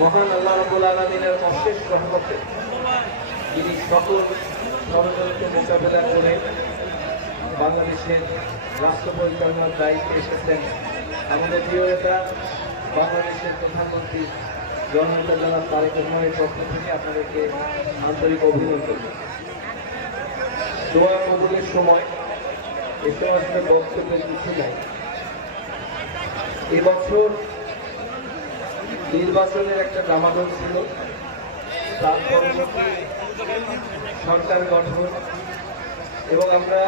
মহান আল্লাহ রাব্বুল আলামিনের অশেষ রহমতে যিনি সকল ষড়যন্ত্র মোকাবেলা করে বাংলাদেশের রাষ্ট্র পরিচালনার দায়িত্বে এসেছেন আমাদের প্রিয় নেতা বাংলাদেশের প্রধানমন্ত্রী জননেতা জনাব তারেক রহমানের পক্ষ থেকে আপনাদেরকে আন্তরিক অভিনন্দন। দোয়া কবুলের সময় এসব আসলে বক্তব্যের কিছু নাই। এবছর নির্বাচনের একটা দামাদল ছিল, তারপর সরকার গঠন এবং আমরা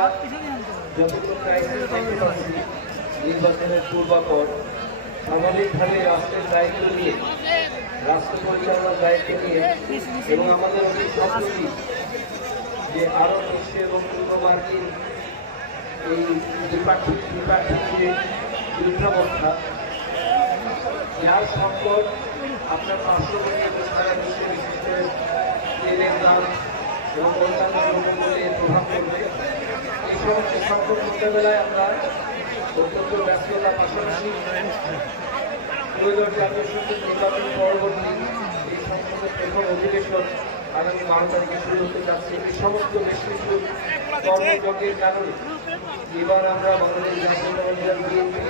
যতটুকু ক্রাইসিস দেখতে পাচ্ছি নির্বাচনের পূর্বাপর সামাজিকভাবে রাষ্ট্রের দায়িত্ব নিয়ে, রাষ্ট্র পরিচালনার দায়িত্ব নিয়ে এবং আমাদের অতি সম্প্রতি যে আরো বিশ্ব এবং পূর্ব মার্কিন এই দ্বিপাক্ষিক যে যুদ্ধাবস্থা, যার সংকট আপনার পার্শ্ববর্তী সারা বিশ্বে বিশেষ করে তেলের দাম এবং অন্যান্য দ্রব্যমূল্যে প্রভাব পড়বে। এই সমস্ত সংকট মোকাবেলায় আমরা অত্যন্ত ব্যস্ততার পাশাপাশি জাতীয় সংসদ নির্বাচন পরবর্তী এই সংসদের প্রথম অধিবেশন আগামী 12 তারিখে শুরু হতে যাচ্ছে। এই সমস্ত বেশ কিছু কর্মযজ্ঞের কারণে এবার আমরা বাংলাদেশ জাতীয়তাবাদী বিএনপি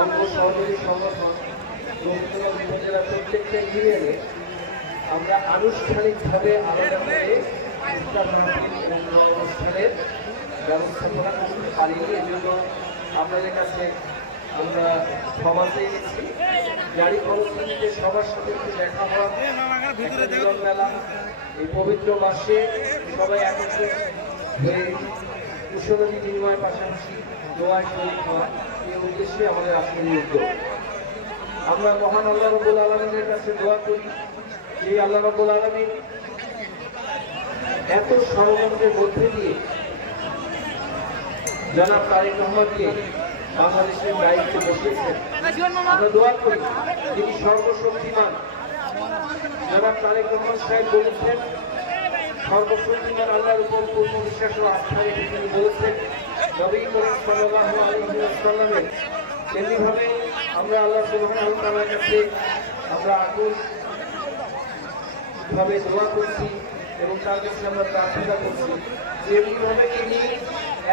অঙ্গ সহযোগী সংগঠন রবীন্দ্রনাথ উপজেলার প্রত্যেকটা ইউনিয়নে আমরা আনুষ্ঠানিকভাবে আলাদা করে ইফতার মাহফিল এবং অনুষ্ঠানের ব্যবস্থাপনা করতে পারিনি। এই জন্য আপনাদের কাছে আমরা ক্ষমা চেয়ে নিচ্ছি। গাড়ি খরচে সবার সাথে একটু দেখা হওয়া, মিলন মেলা, এই পবিত্র মাসে সবাই একত্রে হয়ে কুশলী বিনিময়ের পাশাপাশি দোয়ায় শরীক হওয়া, এই উদ্দেশ্যে আমাদের আজকের উদ্যোগ। আমরা মহান আল্লাহ রাব্বুল আলামিনের কাছে দোয়া করি যে আল্লাহ রাব্বুল আলামিন এত ষড়যন্ত্রের মধ্যে দিয়ে জনাব তারেক রহমানকে বাংলাদেশের দায়িত্বে বসিয়েছেন। আমরা দোয়া করি যিনি সর্বশক্তিমান জনাব তারেক রহমান সাহেব বলেছেন, সর্বশক্তিমান আল্লাহর উপর পূর্ণ বিশ্বাস ও আস্থা রেখে তিনি বলেছেন নবী করিম সাল্লাল্লাহু আলাইহি ওয়াসাল্লামের। তেমনিভাবে আমরা আল্লাহ সুবহানাহু ওয়া তাআলার কাছে আমরা আকুলভাবে দোয়া করছি এবং তার কাছে আমরা প্রার্থনা করছি যে এমনিভাবে তিনি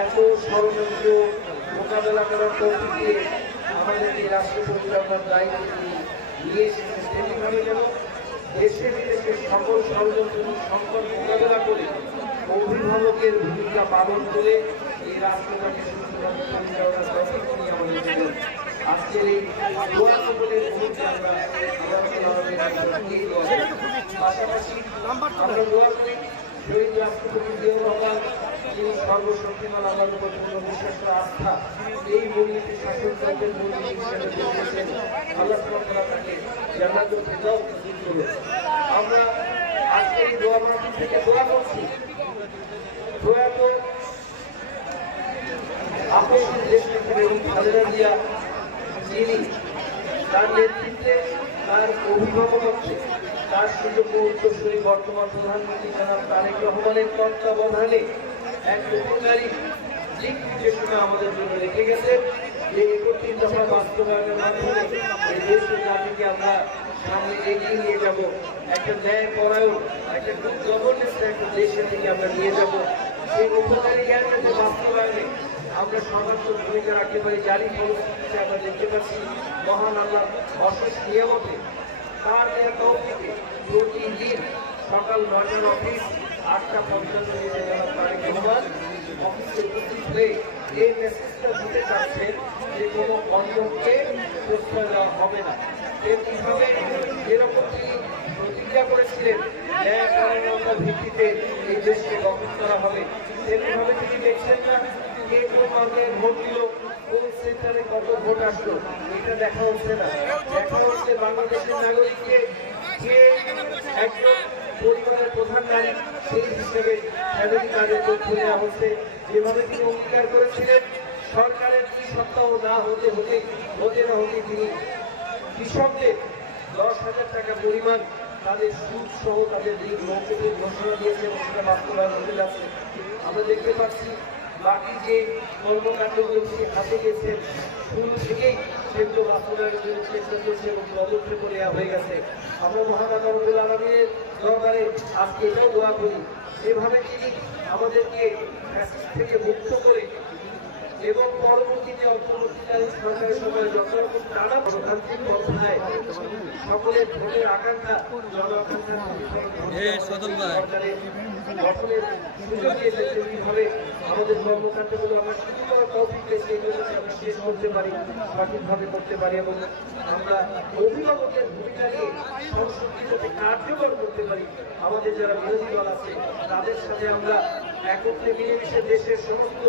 এত ষড়যন্ত্র মোকাবেলা করার তৌফিক দিয়ে আমাদের এই রাষ্ট্র পরিচালনার দায়িত্ব নিয়ে এসেছেন। তেমনিভাবে যেন দেশে বিদেশের সকল ষড়যন্ত্র সংকট মোকাবেলা করে অভিভাবকের ভূমিকা পালন করে এই রাষ্ট্রটাকে সুন্দরভাবে পরিচালনার তৌফিক নিয়ে আমাদের জন্য আজকের এই দোয়া কবুলের মুহূর্তে আমরা পাশাপাশি আমরা দোয়া করি শহীদ রাষ্ট্রপতি জিয়াউর রহমান যিনি সর্বশক্তিমান আল্লাহর উপর পূর্ণ বিশ্বাস ও আস্থা এই মূলনীতি শাসন করবেন মূলনীতি হিসেবে বলেছেন। আল্লাহ সুবহানাহু ওয়া তাআলা তাকে জান্নাতুল ফিরদাউস নসিব করুন। আমরা আজকে এই দোয়া মাহফিল থেকে দোয়া করছি প্রয়াত আপসীন দেশনেত্রী এবং খালেদা জিয়া যিনি তার নেতৃত্বে, তার অভিভাবকত্বে, তার সুযোগ্য উত্তরসূরি বর্তমান প্রধানমন্ত্রী জনাব তারেক রহমানের তত্ত্বাবধানে এক উপকারী দিক নির্দেশনা আমাদের জন্য রেখে গেছে। যে 31 দফা বাস্তবায়নের মাধ্যমে এই দেশ ও জাতিকে আমরা সামনে এগিয়ে নিয়ে যাব, একটা ন্যায় পরায়ণ, একটা গুড গভর্নেন্সের একটা দেশের দিকে আমরা নিয়ে যাব। সেই উপকারী জ্ঞানের যে বাস্তবায়নে আমরা সর্বাত্মক ভূমিকা রাখতে পারি, জারি পরিস্থিতিতে আমরা দেখতে পাচ্ছি মহান আল্লাহ অশেষ নিয়ামতে তার দেওয়া তৌফিকে প্রতিদিন সকাল 9টার অফিস 8:55 জনাব তারেক রহমান অফিসে উপস্থিত হয়ে এই মেসেজটা দিতে চাচ্ছেন যে কোনো অন্যকে প্রশ্রয় দেওয়া হবে না। এমনিভাবে যেরকম তিনি প্রতিজ্ঞা করেছিলেন ন্যায় পরায়ণতার ভিত্তিতে এই দেশকে গঠন করা হবে, তেমনিভাবে তিনি দেখছেন না কে কোন মার্গে ভোট দিল, কোন সেন্টারে কত ভোট আসলো, এটা দেখা হচ্ছে না। দেখা হচ্ছে বাংলাদেশের নাগরিককে যে একজন পরিবারের প্রধান নারী সেই হিসেবে ফ্যামিলি কার্ডের তথ্য নেওয়া হচ্ছে। যেভাবে তিনি অঙ্গীকার করেছিলেন সরকারের 2 সপ্তাহ না হতে তিনি কৃষকদের 10,000 টাকা পরিমাণ তাদের সুদ সহ তাদের ঋণ মৌকুফের ঘোষণা দিয়েছে এবং সেটা বাস্তবায়ন হতে যাচ্ছে। আমরা দেখতে পাচ্ছি বাকি যে কর্মকাণ্ডগুলো তিনি হাতে গেছেন শুরু থেকেই সেগুলো বাস্তবায়নের জন্য চেষ্টা চলছে এবং পদক্ষেপ নেওয়া হয়ে গেছে। আমরা মহান রব্বুল আলামিনের দরবারে আজকে এটাও দোয়া করি, এভাবে তিনি আমাদেরকে ফ্যাসিস্ট থেকে মুক্ত করে এবং পরবর্তীতে অন্তর্বর্তীকালীন সরকারের সময় যথারকম নানা গণতান্ত্রিক পন্থায় সকলের ভোটের আকাঙ্ক্ষা জনআকাঙ্ক্ষা গঠনের সুযোগ দিয়েছে, তেমনিভাবে আমাদের কর্মকাণ্ডগুলো আমরা শুরু করার তৌফিক পেয়েছি, এগুলো যাতে আমরা শেষ করতে পারি, সঠিকভাবে করতে পারি এবং আমরা অভিভাবকের ভূমিকা নিয়ে সংসদকে যাতে কার্যকর করতে পারি। আমাদের যারা বিরোধী দল আছে তাদের সাথে আমরা একত্রে মিলেমিশে দেশের সমস্ত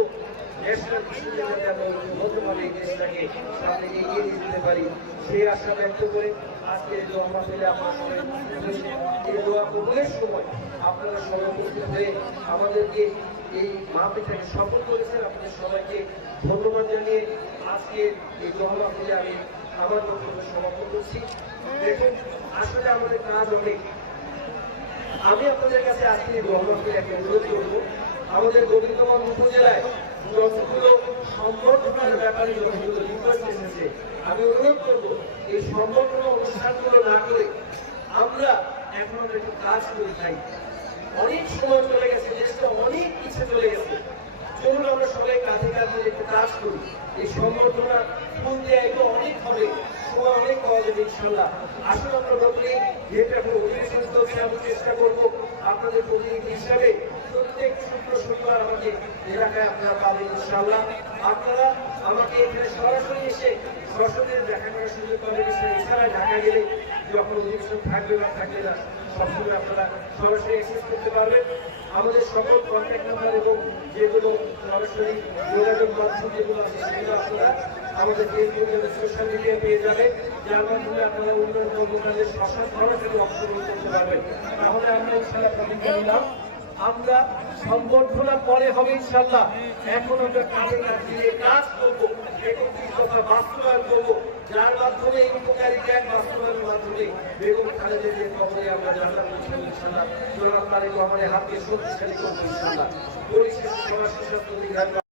ন্যাশনাল ইস্যুতে যাতে আমরা ঐক্যবদ্ধভাবে এই দেশটাকে সামনে এগিয়ে নিয়ে যেতে পারি, সেই আশা ব্যক্ত করে আজকে এই দোয়া মাহফিলে আপনারা সবাই এই দোয়া কবুলের সময় আপনারা সবাই উপস্থিত হয়ে আমাদেরকে এই মাহফিলটাকে সফল করেছেন। আপনাদের সবাইকে ধন্যবাদ জানিয়ে আজকে এই দোয়া মাহফিলে আমি আমার বক্তব্য সমাপন করছি। দেখুন, আসলে আমাদের কাজ অনেক। আমি আপনাদের কাছে আজকে এই দোয়া মাহফিলে একটা অনুরোধ করবো, আমাদের গোবিন্দগঞ্জ উপজেলায় যতগুলো সংগঠনের ব্যাপারে যতগুলো রিকোয়েস্ট এসেছে, আমি অনুরোধ করবো এই সংগঠন অনুষ্ঠানগুলো না করে আমরা এখন একটু কাজ করে যাই। অনেক সময় চলে গেছে, দেশটা অনেক কিছু চলে গেছে, চলুন আমরা সবাই কাঁধে কাঁধে একটু কাজ করি। এই সংগঠনটা ফুল দেওয়া এগুলো অনেক হবে, সময় অনেক পাওয়া যাবে ইনশাল্লাহ। আসলে আমরা বলতে যেহেতু এখন অধিবেশন চলছে, আমি চেষ্টা করবো আপনাদের প্রতিনিধি হিসাবে প্রত্যেক শুক্র শনিবার আমাকে এলাকায় আপনারা পাবেন ইনশাল্লাহ। আপনারা আমাকে এখানে সরাসরি এসে সরাসরি দেখা করার সুযোগ পাবেন। এছাড়া ঢাকা গেলে যখন অধিবেশন থাকবে বা থাকবে না, সবসময় আপনারা সরাসরি অ্যাক্সেস করতে পারবেন। আমাদের সকল কন্ট্যাক্ট নাম্বার এবং যেগুলো সরাসরি যোগাযোগ মাধ্যম যেগুলো আছে সেগুলো আপনারা আমাদের ফেসবুক এবং সোশ্যাল মিডিয়া পেয়ে যাবেন, যার মাধ্যমে আপনারা উন্নয়ন কর্মকাণ্ডে সরাসরি অংশগ্রহণ করতে পারবেন। তাহলে আমরা ইনশাল্লাহ প্রতিজ্ঞা নিলাম, আমরা সংবর্ধনা পরে হবে ইনশাল্লাহ, এখন আমরা কাজে কাজ দিয়ে কাজ করবো, একত্রিততা বাস্তবায়ন করবো, যার মাধ্যমে এই উপকারী জ্ঞান বাস্তবায়নের মাধ্যমে বেগম খালেদা জিয়ার কবরে আমরা জান্নাত করবো ইনশাল্লাহ। জনাব তারেক রহমানের হাতকে শক্তিশালী করবো ইনশাল্লাহ। পরিশেষে সবার সুস্বাস্থ্য